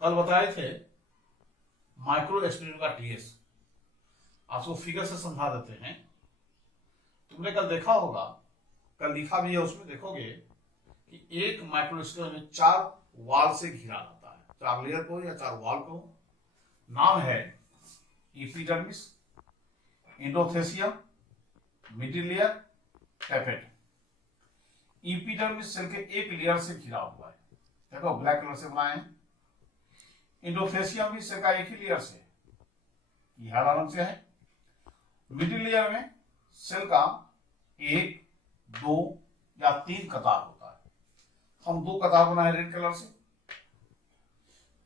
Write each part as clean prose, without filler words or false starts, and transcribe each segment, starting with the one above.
कल बताए थे माइक्रो एक्सपेरिमेंट का टीएस। आपको फिगर से समझा देते हैं। तुमने कल देखा होगा, कल लिखा भी है, उसमें देखोगे कि एक माइक्रोस्कोप में 4 वाल से घिरा होता है, 4 लेयर को या 4 वाल को। नाम है epidermis, endothecium, middle layer, tapetum. Epidermis cell के एक लेयर से घिरा हुआ है, देखो ब्लैक कलर से बनाए हैं। एंडोथेसियम भी सेल का एक ही लेयर से, ये हरा रंग से है। मिडिल लेयर में सेल का 1, 2 या 3 कतार होता है। हम 2 कतार बनाए रेड कलर से।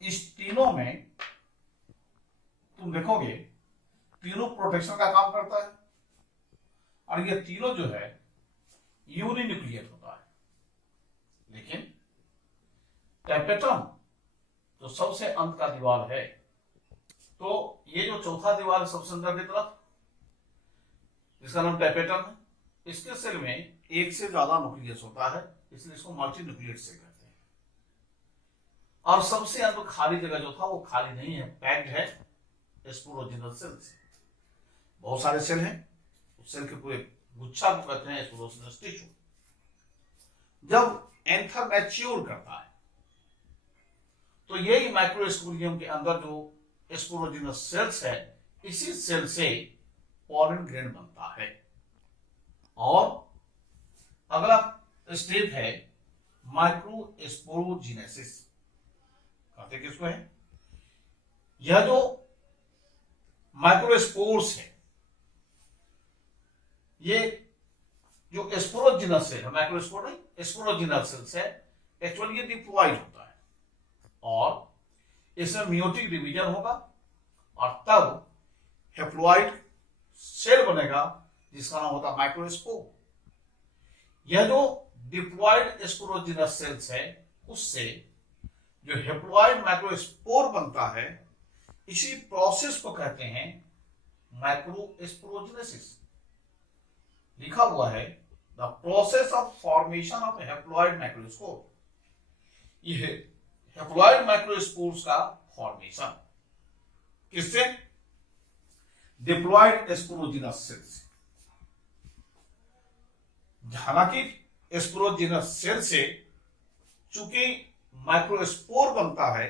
इस तीनों में तुम देखोगे तीनों प्रोटेक्शन का काम करता है, और ये तीनों जो है यूनिन्यूक्लियर होता है। लेकिन टेपेटम जो सबसे अंत का दीवार है, तो ये जो चौथा दीवार है सबसे अंदर की तरफ, इसका नाम टेपेटम है। इसके सेल में एक से ज्यादा न्यूक्लियस होता है, इसलिए इसको मल्टी न्यूक्लियट सेल कहते हैं। और सबसे अंदर खाली जगह जो था वो खाली नहीं है, पैक्ड है स्पोरोजिनस सेल से। बहुत सारे सेल हैं, उस सेल के पूरे गुच्छा को कहते हैं स्पोरोजिनस टिश्यू। जब एंथर मैच्योर करता है तो यही माइक्रोस्पोरियम के अंदर जो स्पोरोजिनस सेल्स है, इसी सेल से पॉलन ग्रेन बनता है। और अगला स्टेप है माइक्रोस्पोरोजिनेसिस, कहते किसको है? यह जो माइक्रोस्पोर्स है, ये जो स्पोरोजिनस है, माइक्रोस्पोर नहीं स्पोरोजिनस सेल्स है, एक्चुअली ये डिप्लॉइड होता है और इसमें मियोटिक डिवीजन होगा और तब हेप्लॉइड सेल बनेगा जिसका नाम होता है माइक्रोस्पोर। यह जो डिप्लॉइड स्पोरोजिनस सेल्स है, उससे जो हेप्लॉइड माइक्रोस्पोर बनता है, इसी प्रोसेस को कहते हैं माइक्रोस्पोरोजिनेसिस। लिखा हुआ है the process of formation of haploid microspore. ये हेप्लॉइड माइक्रोस्पोर्स का फॉर्मेशन किससे? Diploid sporogenous sales. हालांकि स्पोरोजिनस सेल से चूंकि माइक्रोस्पोर बनता है,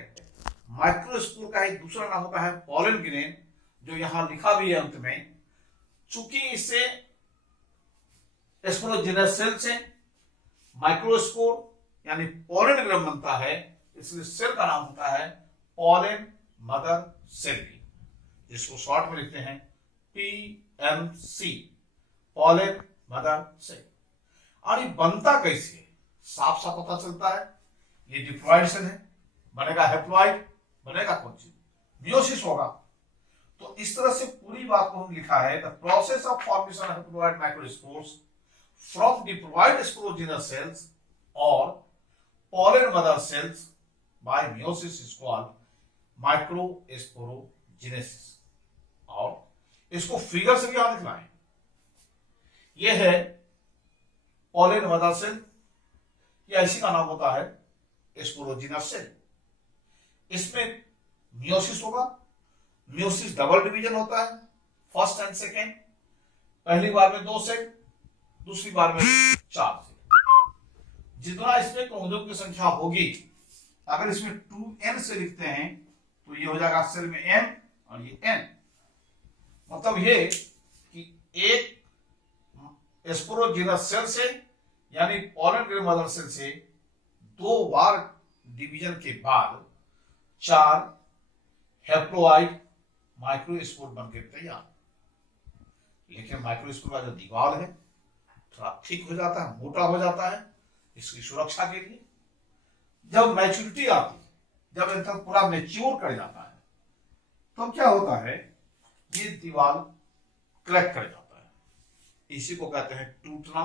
माइक्रोस्पोर का एक दूसरा नाम होता है पॉलन ग्रेन, जो यहां लिखा भी है अंत में। चूंकि इससे स्पोरोजिनस सेल से माइक्रोस्पोर यानी पॉलन ग्रेन बनता है, इसलिए सेल का नाम होता है पॉलन मदर सेल, जिसको शॉर्ट में लिखते हैं PMC, पॉलन मदर सेल। और ये बनता कैसे? साफ साफ पता चलता है, ये डिप्लॉइड सेल है, बनेगा हेप्लॉइड, बनेगा कौन चीज? मियोसिस होगा। तो इस तरह से पूरी बात को हम लिखा है, the process of formation of haploid microspores from diploid sporogenous cells और pollen mother cells by meiosis is called microsporogenesis. और इसको फिगर से भी यहां दिखना है। यह है पॉलन मदर सेल, या इसी का नाम होता है स्पोरोजिनस सेल। इसमें मियोसिस होगा। मियोसिस डबल डिवीजन होता है, फर्स्ट एंड सेकेंड। पहली बार में 2 सेल, दूसरी बार में 4 सेल। जितना इसमें क्रोमोसोम की संख्या होगी, अगर इसमें 2n से लिखते हैं तो ये हो जाएगा सेल में n और ये n। मतलब ये कि एक स्पोरोजिनस सेल से यानी पॉलन ग्रेन मदर सेल से 2 बार डिवीजन के बाद 4 हेप्लॉइड माइक्रोस्पोर बनकर तैयार। लेकिन माइक्रोस्पोर का जो दीवार है थोड़ा थिक हो जाता है, मोटा हो जाता है, इसकी सुरक्षा के लिए। जब मैच्योरिटी आती है, जब एंथर पूरा मैच्योर कर जाता है, तो क्या होता है? ये दीवार क्रैक कर जाता है, इसी को कहते हैं टूटना।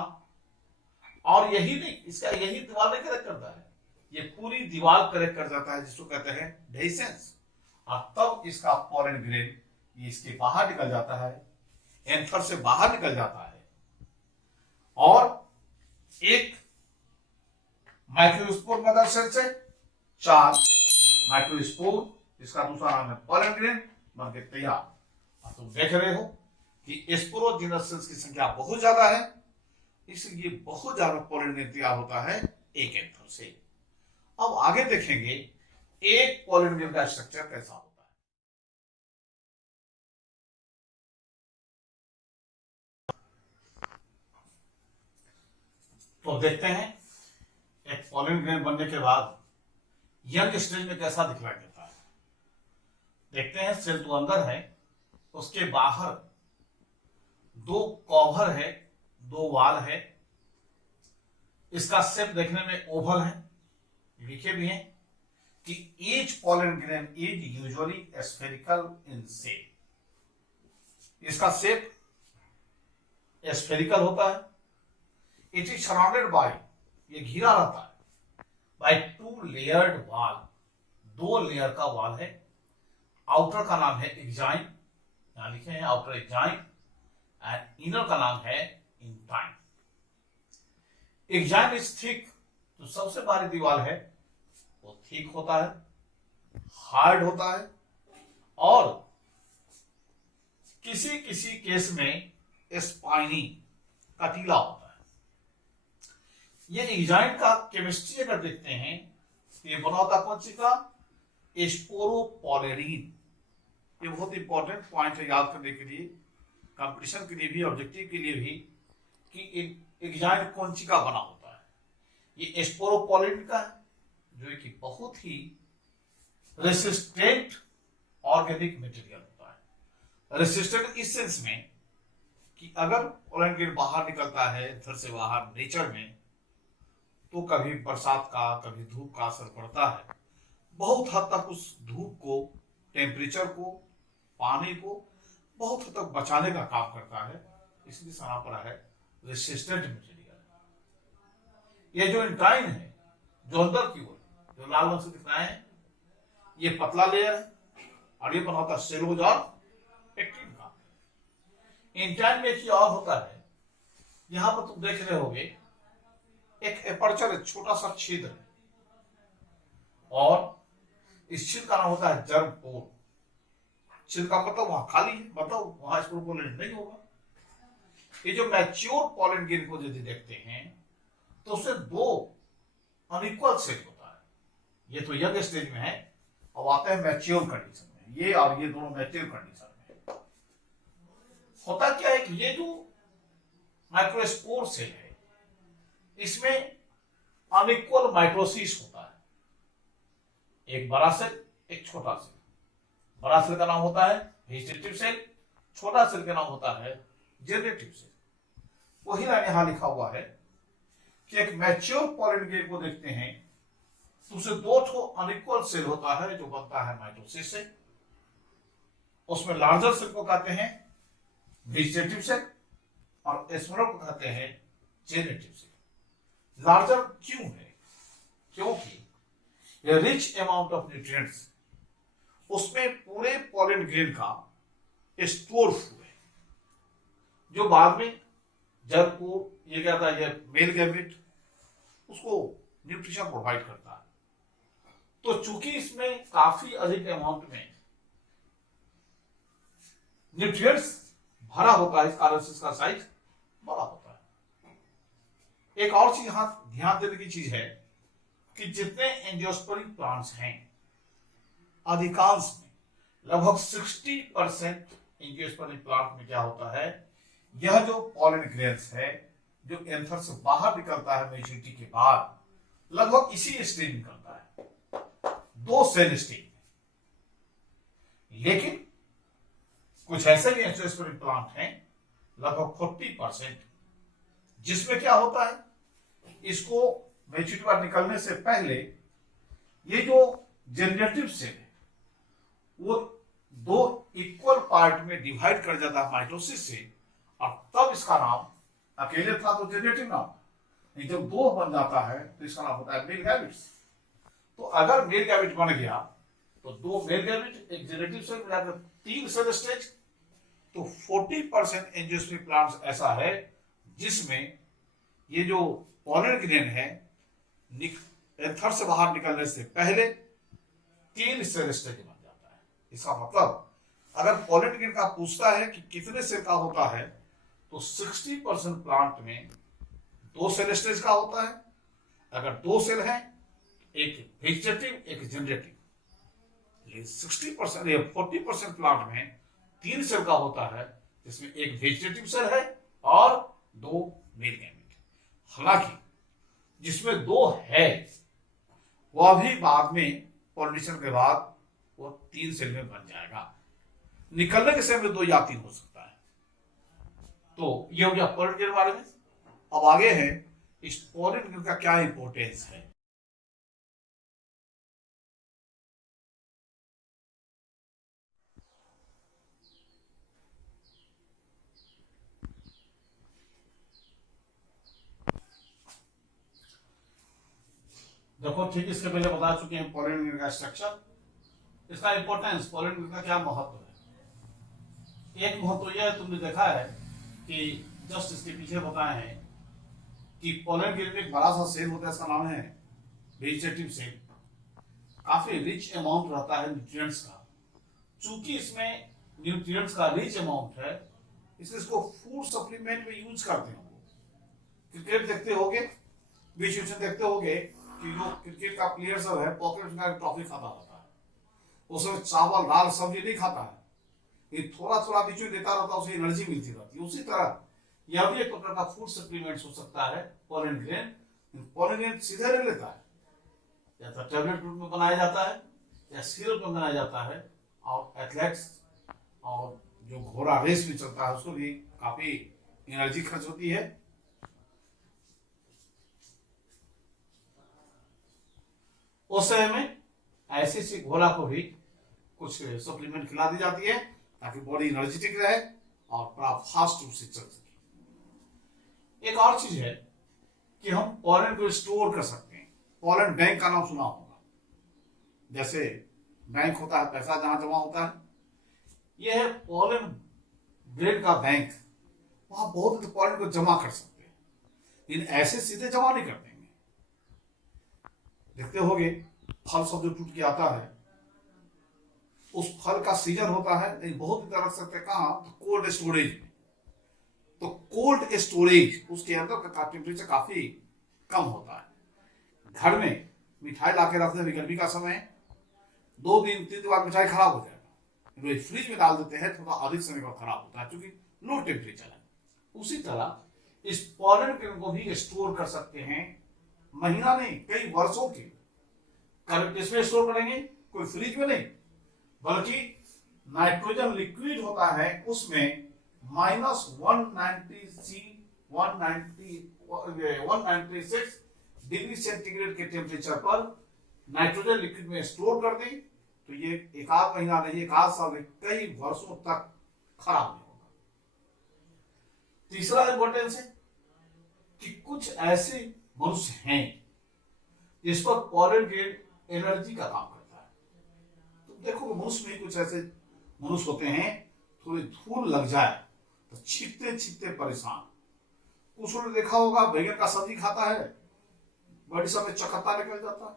और यही नहीं, इसका यही दीवार नहीं क्रैक करता है, ये पूरी दीवार क्रैक कर जाता है, जिसको कहते हैं डेhiscence। और तब इसका पॉलन ग्रेन ये इसके बाहर निकल जाता है, एंथर से बाहर निकल जाता है, और एक माइक्रोस्पोर मदर सेल से 4 माइक्रोस्पोर, इसका दूसरा नाम है पॉलन ग्रेन, बन के तैयार। तुम देख रहे हो कि स्पोरोजिनस सेल्स की संख्या बहुत ज्यादा है, इसलिए बहुत ज्यादा पॉलन ग्रेन तैयार होता है एक एंथर से। अब आगे देखेंगे एक पॉलन ग्रेन का स्ट्रक्चर कैसा होता है। तो देखते हैं एक पॉलन ग्रेन बनने के बाद यंग स्टेज में कैसा दिखलाई देता है। देखते हैं सेल तो अंदर है, उसके बाहर दो कवर है, दो वाल है। इसका शेप देखने में ओवल है, लिखे भी हैं कि each pollen grain is usually spherical in shape. इसका शेप स्फेरिकल होता है। इट इज सराउंडेड बाय, ये घिरा रहता है बाय टू लेयर्ड वाल, दो लेयर का वाल है। आउटर का नाम है एग्जाइम, यहां लिखे हैं आउटर एग्जाइम, एंड इनर का नाम है इंटाइन। एग्जाइम इज थिक, जो सबसे बाहरी दीवार है वो थिक होता है, हार्ड होता है, और किसी किसी केस में स्पाइनी, कटीला होता है। ये एग्जाइम का केमिस्ट्री अगर देखते हैं तो ये बना होता कौन सी का, स्पोरोपोलेरीन। ये बहुत इंपॉर्टेंट पॉइंट है याद करने के लिए, कंपटीशन के लिए भी, ऑब्जेक्टिव के लिए भी, कि एग्जाइम कौन सी का बना होता है। ये स्पोरोपोलेरीन का है, जो कि बहुत ही रेसिस्टेंट ऑर्गेनिक मटेरियल होता है। रेसिस्टेंट इस सेंस में कि अगर पोलन ग्रेन बाहर निकलता है घर से बाहर नेचर में, तो कभी बरसात का, कभी धूप का असर पड़ता है। बहुत हद तक उस धूप को, टेम्परेचर को, पानी को बहुत हद तक बचाने का काम करता है, इसलिए सना पड़ा है रेसिस्टेंट मटेरियल। ये जो इंटाइन है, जो अंदर की ओर जो लाल रंग से दिख रहा है, ये पतला लेयर है, और ये बना होता है सेलुलोज और एक्टिन का। इंटाइन में एक और होता है, यहां पर तुम देख रहे होगे एक एपर्चर है, छोटा सा छिद्र है, और इस छिद्र का नाम होता है जर्म पोर। छिद्र का मतलब वहां खाली है, मतलब वहां स्पोरोपोलेन नहीं होगा। ये जो मैच्योर पॉलन ग्रेन को यदि देखते हैं तो उससे दो अनइक्वल सेट होता है। ये तो यंग स्टेज में है, अब आते हैं मैच्योर कंडीशन में। ये और ये दोनों मैच्योर कंडीशन में होता क्या है कि ये जो माइक्रोस्पोर सेल है, इसमें अनइक्वल माइटोसिस होता है। एक बड़ा सेल, एक छोटा सेल। बड़ा सेल का नाम होता है वेजिटेटिव सेल, छोटा सेल का नाम होता है जेनरेटिव सेल। वही लाइन यहां लिखा हुआ है कि एक मैच्योर पॉलन ग्रेन को देखते हैं तो उसे दो ठो अनइक्वल सेल होता है, जो बनता है माइटोसिस से। उसमें लार्जर सेल को कहते हैं वेजिटेटिव सेल, और स्मॉलर को कहते हैं जेनरेटिव सेल। लार्जर क्यों है? क्योंकि रिच अमाउंट ऑफ न्यूट्रिएंट्स उसमें पूरे पॉलन ग्रेन का स्टोर फूड है, जो बाद में जब वो ये कहता है मेल गैमेट उसको न्यूट्रिशन प्रोवाइड करता है। तो चूंकि इसमें काफी अधिक अमाउंट में न्यूट्रिएंट्स भरा होता है, इस कारण से इसका साइज बड़ा होता है। एक और चीज यहां ध्यान देने की चीज है कि जितने एंजियोस्पर्मिक प्लांट्स हैं, अधिकांश में लगभग 60% एंजियोस्पर्मिक प्लांट में क्या होता है, यह जो पॉलन ग्रेन्स है जो एंथर से बाहर निकलता है मैच्योरिटी के बाद, लगभग इसी स्टेज निकलता है, दो सेल स्टेज में। लेकिन कुछ ऐसे भी एंजियोस्पर्मिक प्लांट हैं, लगभग 40%, जिसमें क्या होता है, इसको मैच्योरिटी पर निकलने से पहले ये जो जनरेटिव सेल है वो दो इक्वल पार्ट में डिवाइड कर जाता है माइटोसिस से, और तब इसका नाम, अकेले था तो जनरेटिव नाम, नहीं जब दो बन जाता है तो इसका नाम होता है मेल गैमेट्स। तो अगर मेल गैमेट बन गया तो दो मेल गैमेट, एक जनरेटिव सेल मिलाकर 3 सेल स्टेज। तो 40% एंजियोस्पर्मिक प्लांट्स ऐसा है जिसमें ये जो पॉलन ग्रेन है एंथर से बाहर निकलने से पहले 3 सेल स्टेज बन जाता है। इसका मतलब अगर पॉलन ग्रेन का पूछता है कि कितने सेल का होता है, तो 60% प्लांट में 2 सेल स्टेज का होता है। अगर 2 सेल है, एक वेजिटेटिव एक जनरेटिव। 60% या 40% प्लांट में 3 सेल का होता है, जिसमें एक वेजिटेटिव सेल है और 2 मेल गैमेट। हालांकि जिसमें 2 है वह भी बाद में पॉलिनेशन के बाद वो 3 सेल में बन जाएगा। निकलने के समय 2 या 3 हो सकता है। तो ये हो गया पॉलन के बारे में। अब आगे है इस पॉलन का क्या इंपॉर्टेंस है। देखो ठीक, इसके पहले बता चुके हैं पॉलन का स्ट्रक्चर, इसका इंपॉर्टेंस, पॉलन का क्या महत्व है। एक महत्व यह तुमने देखा है कि जस्ट इसके पीछे बताए हैं कि पॉलन ग्रेन में एक बड़ा सा सेल होता है, इसका नाम है वेजिटेटिव सेल। काफी रिच अमाउंट रहता है न्यूट्रिएंट्स का। चूंकि इसमें न्यूट्रिएंट्स का रिच अमाउंट है, इसलिए इसको फूड सप्लीमेंट में यूज करते हैं। क्रिकेट देखते होगे, बीच बीच में देखते होगे कि जो क्रिकेट का प्लेयर सब है पॉकेट में ट्रॉफी खाता रहता है, उसमें चावल दाल सब्जी नहीं खाता है, ये थोड़ा थोड़ा बीच में देता रहता है, उसे एनर्जी मिलती रहती है। उसी तरह यह भी एक प्रकार का फूड सप्लीमेंट हो सकता है पॉलन ग्रेन। पॉलन ग्रेन सीधे नहीं लेता है, या तो टैबलेट रूप में बनाया जाता है या सिरप में बनाया जाता है। और एथलेट्स और जो घोड़ा रेस में चलता है उसको भी काफी एनर्जी खर्च होती है। उस समय में ऐसे से घोड़ा को भी कुछ सप्लीमेंट खिला दी जाती है ताकि बॉडी एनर्जेटिक रहे और बड़ा फास्ट रूप से चल सके। एक और चीज है कि हम पॉलन को स्टोर कर सकते हैं। पॉलन बैंक का नाम सुना होगा, जैसे बैंक होता है पैसा जहां जमा होता है, यह है पॉलन ग्रेन का बैंक। वहां बहुत पॉलन को जमा कर सकते हैं, लेकिन ऐसे सीधे जमा नहीं कर देंगे। देखते होंगे फल सब जो टूट के आता है, उस फल का सीजन होता है, लेकिन बहुत दिन रख सकते हैं कहां, तो कोल्ड स्टोरेज में। तो कोल्ड स्टोरेज उसके अंदर का टेम्परेचर काफी कम होता है। घर में मिठाई लाके रखते हैं गर्मी का समय, 2 दिन 3 दिन बाद मिठाई खराब हो जाएगा, फ्रिज में डाल देते हैं, थोड़ा अधिक समय बाद खराब होता है क्योंकि लो टेम्परेचर है। उसी तरह इस पॉलन को भी स्टोर कर सकते हैं, महीना नहीं कई वर्षों के। किसमें स्टोर करेंगे, कोई फ्रिज में नहीं, बल्कि नाइट्रोजन लिक्विड होता है उसमें -196 डिग्री सेंटीग्रेड के टेम्परेचर पर नाइट्रोजन लिक्विड में स्टोर कर दें तो ये एक आध महीना नहीं, एक आध साल नहीं, कई वर्षों तक खराब नहीं होगा। तीसरा इंपॉर्टेंस है कि कुछ ऐसे मनुष्य हैं जिस पर पॉलन ग्रेन एनर्जी का काम करता है। तो देखो मनुष्य में कुछ ऐसे मनुष्य होते हैं, थोड़ी धूल लग जाए तो छींकते छींकते परेशान। कुछ ने देखा होगा बैंगन का सब्जी खाता है, बॉडी सब में चकत्ता निकल जाता है,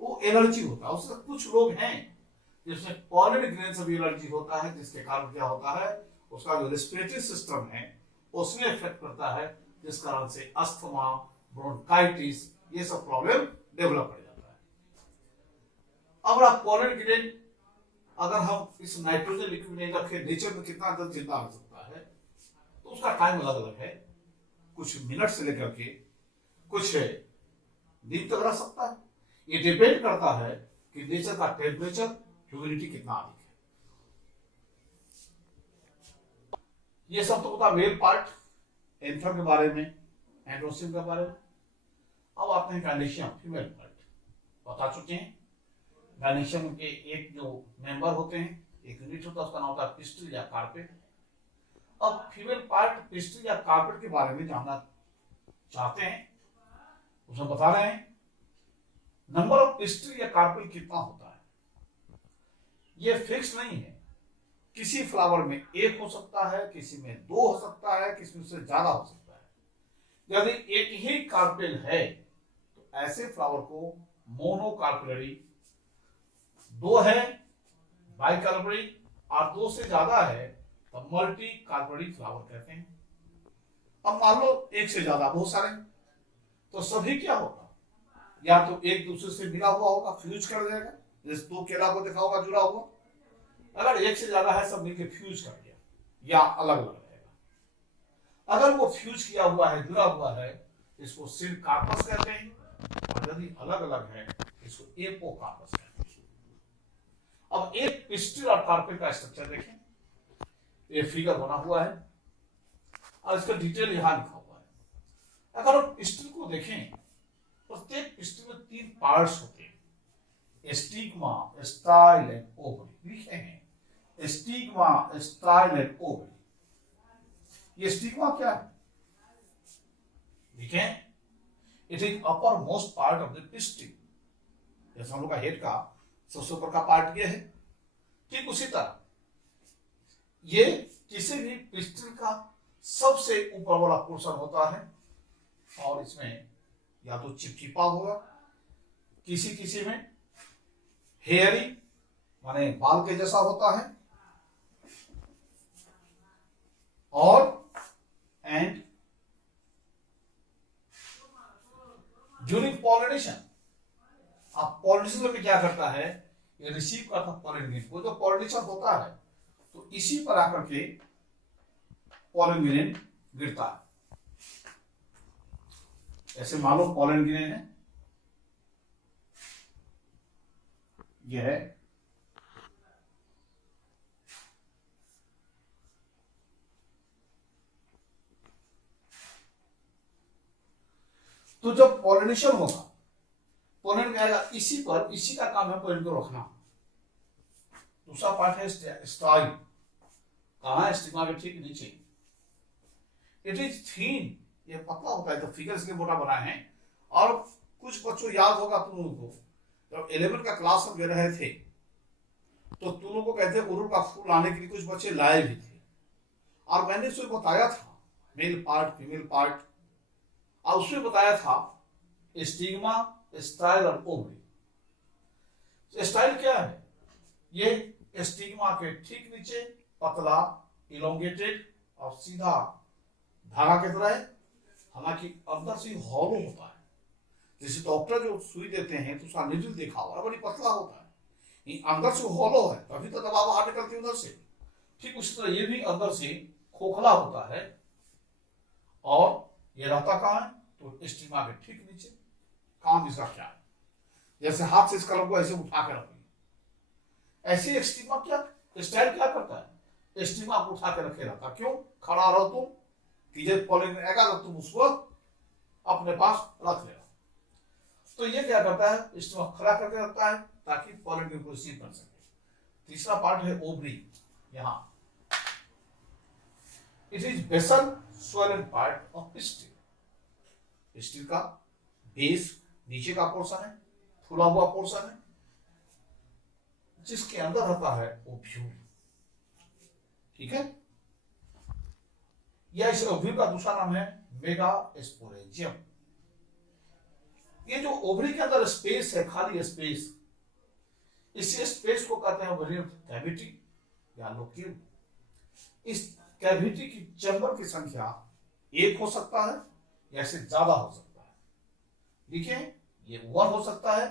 वो एलर्जी होता है उससे। कुछ लोग हैं जिसमें पॉलन ग्रेन से भी एलर्जी होता है, जिसके कारण क्या होता है, उसका जो रेस्पिरेटरी सिस्टम है उसमें इफेक्ट करता है, जिस कारण से अस्थमा, ब्रोंकाइटिस, ये सब प्रॉब्लम डेवलप हो जाता है। अब आप पॉलन ग्रेन अगर हम इस नाइट्रोजन लिक्विड में रखें, नेचर में कितना दिन जिंदा रह सकता है, तो उसका टाइम अलग अलग है, कुछ मिनट से लेकर के कुछ दिन तक रह सकता है। ये डिपेंड करता है कि नेचर का टेम्परेचर, ह्यूमिडिटी कितना अधिक है। ये सब तो होता मेल पार्ट, एंथर के बारे में, एंड्रोसिन के बारे में। अब आते हैं गायनेशियम, फीमेल पार्ट बता चुके हैं। गायनेशियम के एक जो मेंबर होते हैं, एक यूनिट होता है, उसका नाम होता है पिस्टल या कार्पेट। अब फीमेल पार्ट पिस्टल या कार्पेट के बारे में जानना चाहते हैं, उसमें बता रहे हैं। नंबर ऑफ पिस्टल या कार्पेल कितना होता है ये फिक्स नहीं है। किसी फ्लावर में 1 हो सकता है, किसी में 2 हो सकता है, किसी में से ज्यादा हो सकता है। यदि एक ही कार्पेल है तो ऐसे फ्लावर को मोनोकार्पेलरी दो है बाइकार्बोरेट और दो से ज्यादा है तो मल्टी कार्बोरेट फ्लावर कहते हैं। अब मान लो एक से ज्यादा बहुत सारे, तो सभी क्या होगा, या तो एक दूसरे से मिला हुआ होगा, फ्यूज कर देगा, जैसे दो केला को देखा होगा जुड़ा हुआ। अगर एक से ज्यादा है सब मिलकर फ्यूज कर दिया या अलग अलग रहेगा। अगर वो फ्यूज किया हुआ है, जुड़ा हुआ है, इसको सिल कार्पस कहते हैं, और यदि अलग अलग है इसको एपो कार्पस कहते हैं। अब एक पिस्टिल और कार्पेल का स्ट्रक्चर देखें, ये फिगर बना हुआ है और इसका डिटेल यहां लिखा हुआ है। अगर हम पिस्टिल को देखें, प्रत्येक पिस्टिल में तीन पार्ट्स होते हैं, स्टिग्मा, स्टाइल एंड ओवरी। लिखे हैं स्टिग्मा, स्टाइल एंड ओवरी। ये स्टिग्मा क्या है, देखें, it is upper most part of the pistil. जैसे हम लोग का हेड का सबसे ऊपर का पार्ट ये है, ठीक उसी तरह ये किसी भी पिस्टिल का सबसे ऊपर वाला पोर्शन होता है, और इसमें या तो चिपचिपा होगा, किसी किसी में हेयरी माने बाल के जैसा होता है, और एंड ड्यूरिंग पॉलिनेशन, आप पॉलिनेशन में क्या करता है, ये रिसीव करता पॉलन ग्रेन को, जो पॉलिनेशन होता है तो इसी पर आकर के पॉलन ग्रेन गिरता है। ऐसे मान लो पॉलन ग्रेन है, यह है, तो जब पॉलिनेशन होगा, पोलन में आएगा इसी पर, इसी का काम है पोलन को रखना। दूसरा पार्ट है स्टाइल, कहां है, स्टिग्मा के ठीक नीचे। इट इज थिन, ये पतला होता है, तो फिगर्स के मोटा बनाए हैं। और कुछ बच्चों याद होगा तुम लोगों को, जब 11 का क्लास में रहे थे तो तुम लोगों को कहते हैं उरुल का फूल लाने के लिए कुछ बच्चे लाए भी थे, और मैंने उसमें बताया था मेल पार्ट फीमेल पार्ट, और उसमें बताया था स्टिग्मा, स्टाइल और ओवरी। स्टाइल क्या है, ये स्टिग्मा के ठीक नीचे पतला, इलोंगेटेड और सीधा धागा की तरह है, हालांकि अंदर से हॉलो होता है। जैसे डॉक्टर जो सुई देते हैं तो उसका निडल देखा हुआ बड़ी पतला होता है, ये अंदर से हॉलो है, तभी तो दवा बाहर निकलती है उधर से। ठीक उसी तरह ये भी अंदर से खोखला होता है, और ये रहता कहां है, तो स्टिग्मा के ठीक नीचे। काम इसका क्या है, जैसे हाथ से इस कलम को ऐसे उठा के रखिए, ऐसे स्टिग्मा क्या, स्टाइल क्या करता है, स्टिग्मा को उठा के रखे रहता। क्यों, खड़ा रहो तुम, कि जब पॉलन आएगा तो तुम उसको अपने पास रख लेना। तो ये क्या करता है, स्टिग्मा खड़ा करके रखता है ताकि पॉलन को रिसीव कर सके। तीसरा पार्ट है ओवरी, यहां it is basal swollen part of pistil. Pistil का बेस नीचे का पोर्शन है, फूला हुआ पोर्शन है, जिसके अंदर रहता है ओव्यूल। ठीक है, यह इस ओव्यूल का दूसरा नाम है मेगास्पोरेंजियम। ये जो ओवरी के अंदर स्पेस है, खाली स्पेस, इसी स्पेस को कहते हैं ओवरियन कैविटी या लोक्यूल। इस कैविटी की चैम्बर की संख्या एक हो सकता है या इससे ज्यादा हो सकता है। देखिए, ये 1 हो सकता है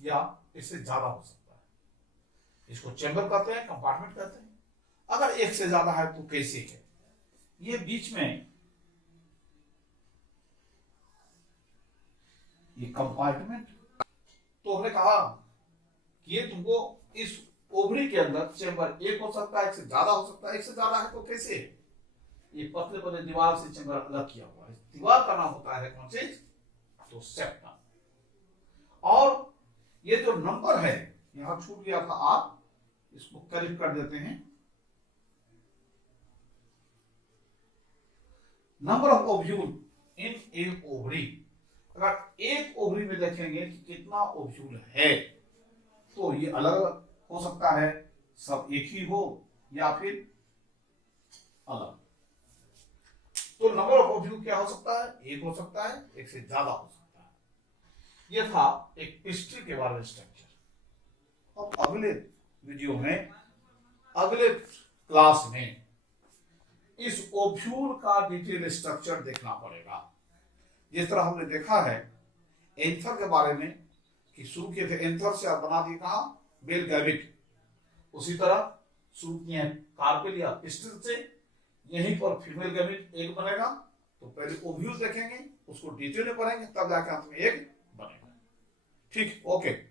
या इससे ज्यादा हो सकता है। इसको चैम्बर कहते हैं, कंपार्टमेंट कहते हैं। अगर एक से ज्यादा है तो कैसे है, ये बीच में ये कंपार्टमेंट, तो हमने कहा कि ये तुमको इस ओवरी के अंदर चैम्बर एक हो सकता है, एक से ज्यादा हो सकता है। एक से ज्यादा है तो कैसे है, ये पतले पतले दीवार से चैम्बर अलग किया हुआ है। दीवार का नाम होता है कौन चीज, तो सेप्टम। और ये जो नंबर है, यहां छूट गया था, आप इसको करेक्ट कर देते हैं। Number of ovule in A ovary, अगर एक ओवरी में देखेंगे कि कितना ओव्यूल है, तो ये अलग अलग हो सकता है, सब एक ही हो या फिर अलग। तो नंबर ऑफ ओव्यूल क्या हो सकता है, एक हो सकता है, एक से ज्यादा हो सकता है। यह था एक पिस्टिल के बारे में स्ट्रक्चर। अब अगले वीडियो में, अगले क्लास में इस ओव्यूल का डिटेल स्ट्रक्चर देखना पड़ेगा। जिस तरह हमने देखा है एंथर के बारे में कि शुरू किए थे एंथर से, आप बना दिए कहा मेल गैविट, उसी तरह शुरू किए हैं कार्पेल या पिस्टल से, यहीं पर फीमेल गैविट एक बनेगा। तो पहले ओव्यूल देखेंगे, उसको डिटेल में पढ़ेंगे, तब जाकर अंत में एक बनेगा। ठीक, ओके।